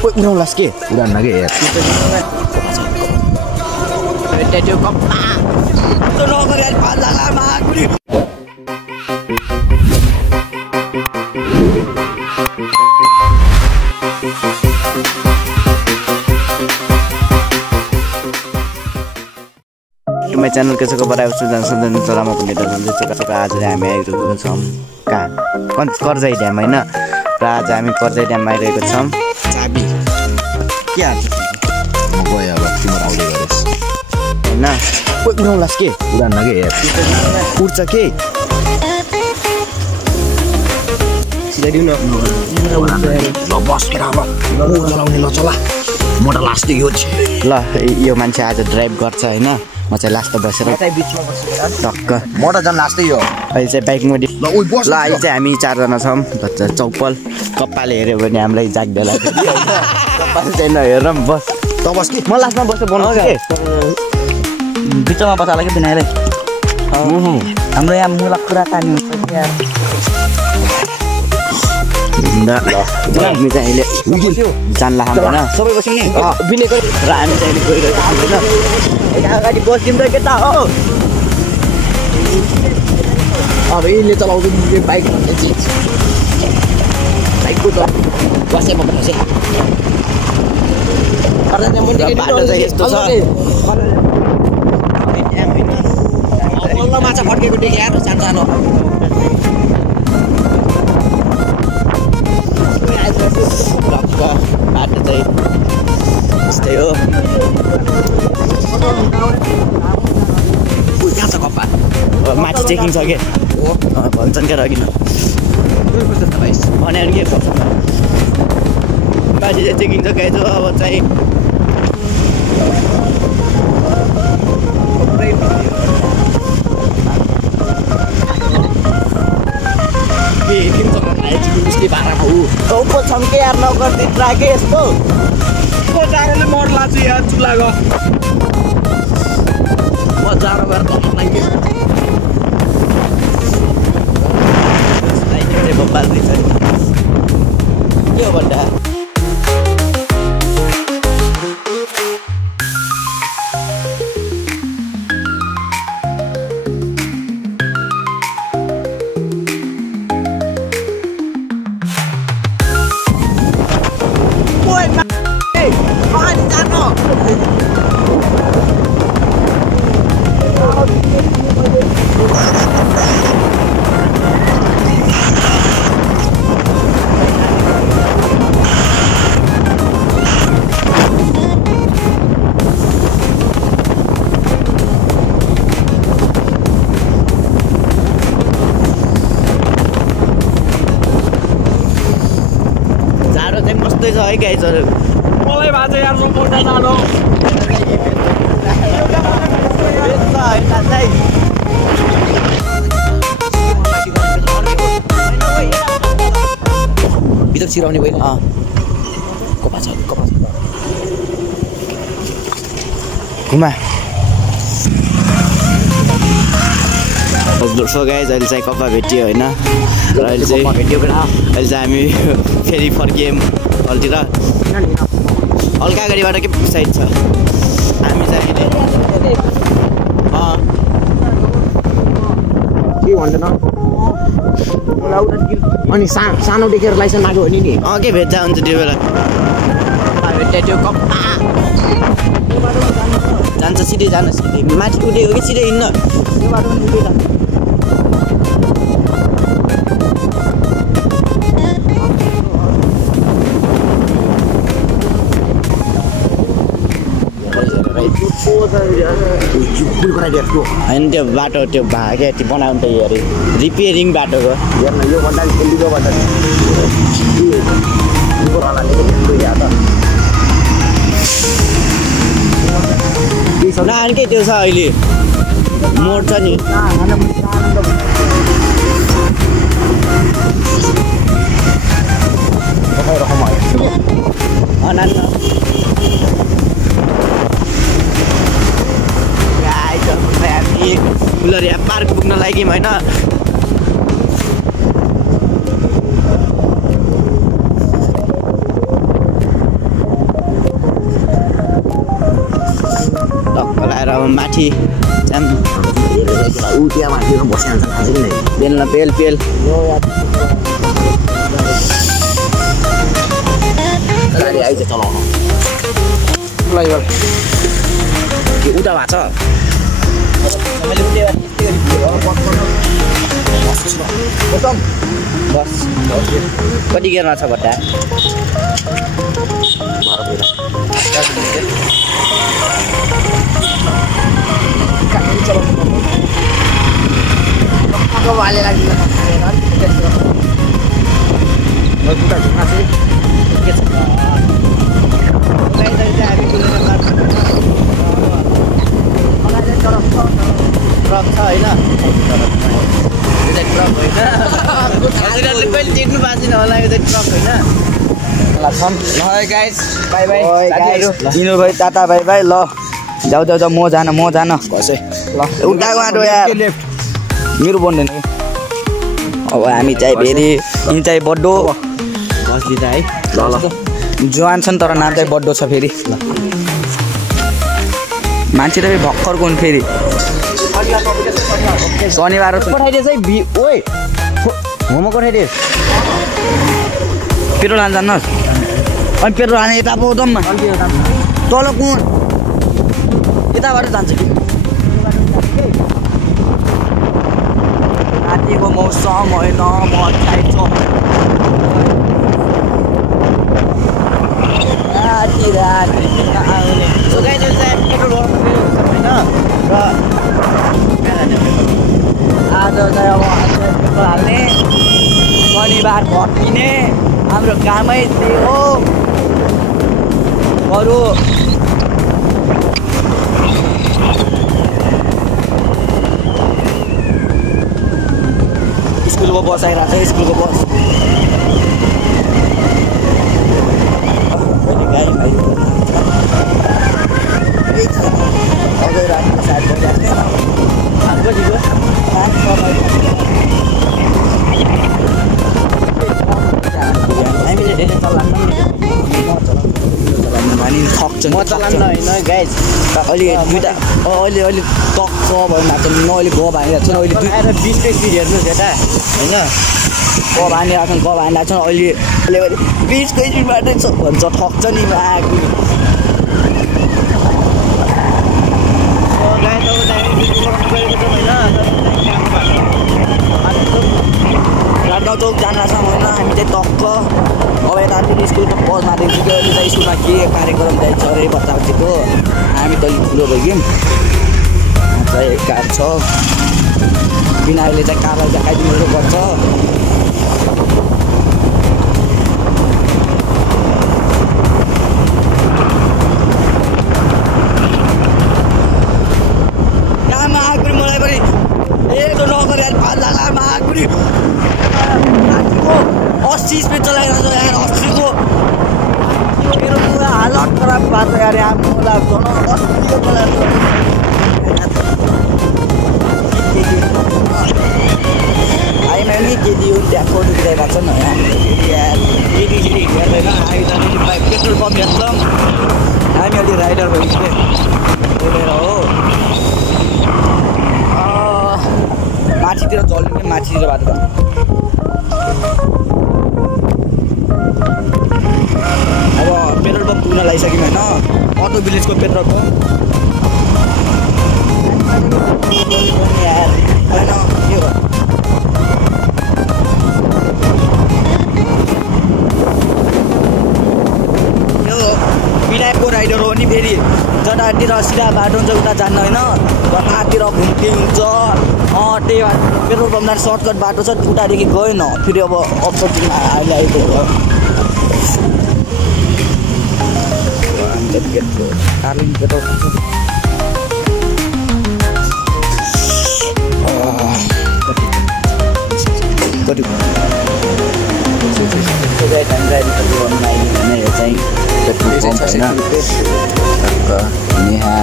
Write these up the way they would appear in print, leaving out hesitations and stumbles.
उडाउलास् के उडान के यार त्यो कप्पा त्यो नगरे पाल्ला मागुरी मेरो च्यानल के छ खबर सुजन सुजन चलामा पनि आज हामी आइरहेको छौँ कहाँ कर्जाइ ड्याम होइन र आज हामी कर्जाइ ड्याममा आइरहेको छौँ चाबी के हाल्छ गयो अब तिम्रो आउँदै गरेस् होइन उडाउलास् के उडान के यार उड्छ के सिधा दिउँ न ल बस के अब चलाउने ल चला म त लास्ट यो ल यो मान्छे आज ड्राइभ गर्छ होइन म चाहिँ लास्ट बसेर बिचमा बसेर टक्क म त झन् लास्टै यो अहिले चाहिँ बाइक मोडी ल ओइ बस ल अहिले चाहिँ हामी 4 जना छौँ बच्चा चौपल कप्पाले हेऱ्यो भने हामीलाई जाग्दैन कप्पाल चाहिँ नहेर बस त बस कि म लास्टमा बसेर बनाउँछु के बिचमा बसाला कि बिनाइले हाम्रो यहाँ मुला कुराकानी हुन्छ यार हामी चाहिँ अहिले जानला होइन सबै बस्यौँ नि बिनेको र हामी चाहिँ अहिले गइरहेको होइन अगाडि बस्दिउँ त के त हो अब यिनले चलाउँदै बाइक भन्ने चिज बाइकको त बसेमा बसे बाटो चाहिँ यस्तो छ माछा फर्केको देखेर सानो सानो बाटो चाहिँ यस्तै हो कहाँ छ कप्पा माथि चेकिङ छ के भन्छन् क्या अघि भने के गर्छ माथि चाहिँ चेकिङ छ गाइज अब चाहिँ छौँ के यार नगर्दै ट्राके यस्तो जाडोले मर्ला चाहिँ यहाँ चुलाको म जाडो गरेर के हो भन्दा मस्तै छ है गाइजहरू मलाई भएको यार रोबोट जाडो भित्र छिराउने भयो कपा छ घुमा सो गाइज अहिले चाहिँ कप्पा भेटियो होइन र अहिले चाहिँ अहिले चाहिँ हामी फेरि फर्कियौँ हलतिर हल्का अगाडिबाट के साइड छ हामी चाहिँ अहिले के भन्दैन अनि सानो देखेर लाइसेन्स माग्यो भने नि के भेट्दा हुन्छ त्यो बेला भेट्दा त्यो कप्पा जान्छ सिधै जानु सिधै माथि उठेको कि सिधै हिँड्न होइन त्यो बाटो त्यो भाग्यो त्यो बनाउनु त अरे रिपेयरिङ बाटोको हेर्न यो भन्दा दिल्लीको भन्दा नानकै त्यो छ अहिले मोड छ नि फुलर यहाँ पार्क पुग्न लाग्यौँ होइन माथि जाम ऊ त्यहाँ माथि बसिहाल्छ थाहा छ कि नै पेल न पेल पेल गाडी आइज चलाउन के उता भएको छ बस कति गियरमा छ भट्टा ट्रक छ होइन ट्रक होइन हजुरहरूले कहिले देख्नु भएको छैन होला यो चाहिँ ट्रक होइन ल गाइस बाई बाई यिनीहरू भाइ टाटा बाई बाई ल जाऊ जाऊ जाऊ म जान कसै ल उठाएको आँटो यार मेरो बन्दैन कि अब हामी चाहिँ फेरि यिनी चाहिँ बड्डो बस दिँदा है ल जवान छ नि तर नाम चाहिँ बड्डो छ फेरि मान्छे त फेरि भर्खरको हुन् फेरि शनिबार पठाइदिएछ है ओए मोमो पठाइदिएस् पेट्रोल हाल्न जान्नुहोस् अनि पेट्रोल हाल्ने यता पाउँदोमा तल कुन यताबाट जान्छ कि रातिको मौसम होइन म अट्ठाइस राति राति आउने पेट्रोल होइन र आज चाहिँ अब पेट्रोल हाल्ने शनिबार फर्किने हाम्रो कामै त्यही हो अरू स्कुलको बस आइरहेको छ स्कुलको बस गाई भाइ अझै रातिको 7 बजीको 5 हामीले धेरै चलाउनु सक्छ म चलाउनु होइन गाइस अहिले दुईवटा अहिले अहिले टक छ भन्नु भएको छ अहिले गफ हानिरहेको छ अहिले आएर 20 स्पिड हेर्नुहोस् यता होइन गफ हानिरहेको छ गफ हानिरहेको छ अहिले 20 स्पिडबाटै छ भन्छ ठक्छ नि राजगाउँ चौक जान छ होइन हामी चाहिँ टक्क अब यता फेरि स्कुलको बस मारिदिन्छु कि अहिले चाहिँ स्कुलमा के कार्यक्रम जाइन्छ अरे बच्चाबच्चीको हामी त ठुलो भइगयौँ चाहिँ एक कार छ बिना अहिले चाहिँ कारलाई देखाइदिनु पर्छ स्पिड चलाइरहेको छ यार 80 को मेरो पुरा हालत खराब भएको छ यार यहाँ मलाई झन् 80 को चलाइरहेको आइमा नि केटी त्यहाँ फोटो खिचाइरहेको छ नि यार केटी हेर्दैन हामी त पेट्रोल पम्प हेर्छौँ हामी अलि राइडर भइसक्यो बोलेर हो माथितिर झल्ने माथितिर बाटो अब पेट्रोल पम्प पुग्न लागिसक्यौँ होइन अटो भिलेजको पेट्रोल पम्प यार होइन के हो यो विनायकको राइडर हो नि फेरि जतातिर सिधा बाटो हुन्छ उता जान्न होइन कतातिर घुम्ती हुन्छ त्यही पेट्रोल पम्प जाने सर्टकट बाटो छ उतादेखि गएन फेरि अब अप्सनमा अहिले आइपुग्यो कार्लिङ पेट्रोल कति भने चाहिँ पेट्रोल पम्प होइन यहाँ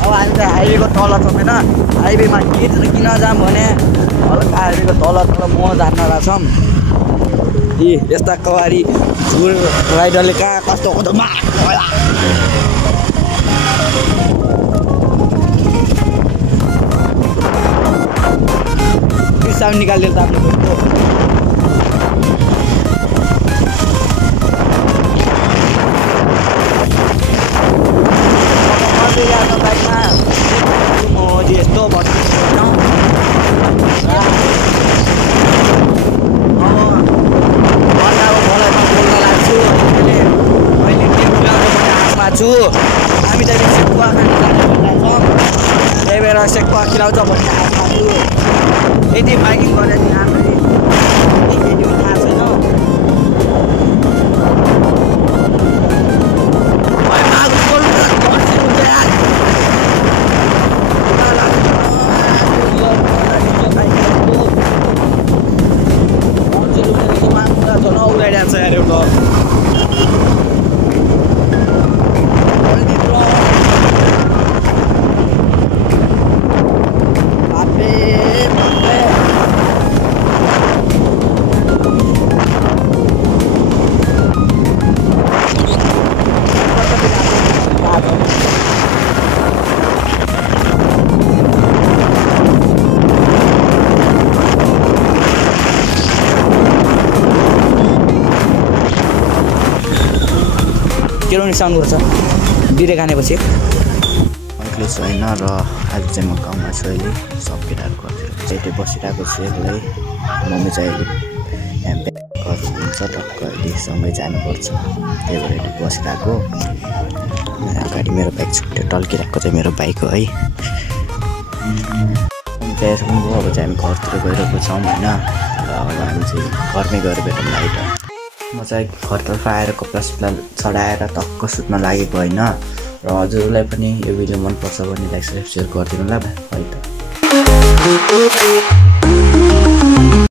अब हामी चाहिँ हाइवेको तल छौँ होइन हाइवेमा किन जाम भने हल्का हाइवेको तल म जान्न रहेछौँ यस्ता कवारी झुर राइडरले कहाँ कस्तो कस्तो होला पिसाब निकालेर ताप्नु यस्तो छु हामी चाहिँ सेकुवा खानु जाने भनिरहेछौँ त्यही भएर सेकुवा खिलाउँछ भन्ने आशमा छु यति बाइकिङ गरेर हामीले केही थाहा छैन उडाइरहेको छ यार एउटा केरोनी साउन्ड गर्छ बिरे खानेपछि अहिले छैन र आज चाहिँ म गाउँमा छु अहिले सब केटाहरू घरतिर चाहिँ बसिरहेको छु एक्लै मम्मी चाहिँ अहिले यहाँ गर्छ टक्क अहिले सँगै जानुपर्छ त्यही भएर बसिरहेको अगाडि मेरो बाइक छ त्यो टल्किरहेको चाहिँ मेरो बाइक हो है त्यहाँसम्म अब चाहिँ हामी घरतिर गइरहेको छौँ होइन र अब हामी चाहिँ घरमै गएर भेटौँ लाइट म चाहिँ घरतर्फ आएर कपडा सपडा चढाएर टक्क सुत्न लागेको होइन र हजुरहरूलाई पनि यो भिडियो मनपर्छ भने लाइक सब्सक्राइब गरिदिनु होला है त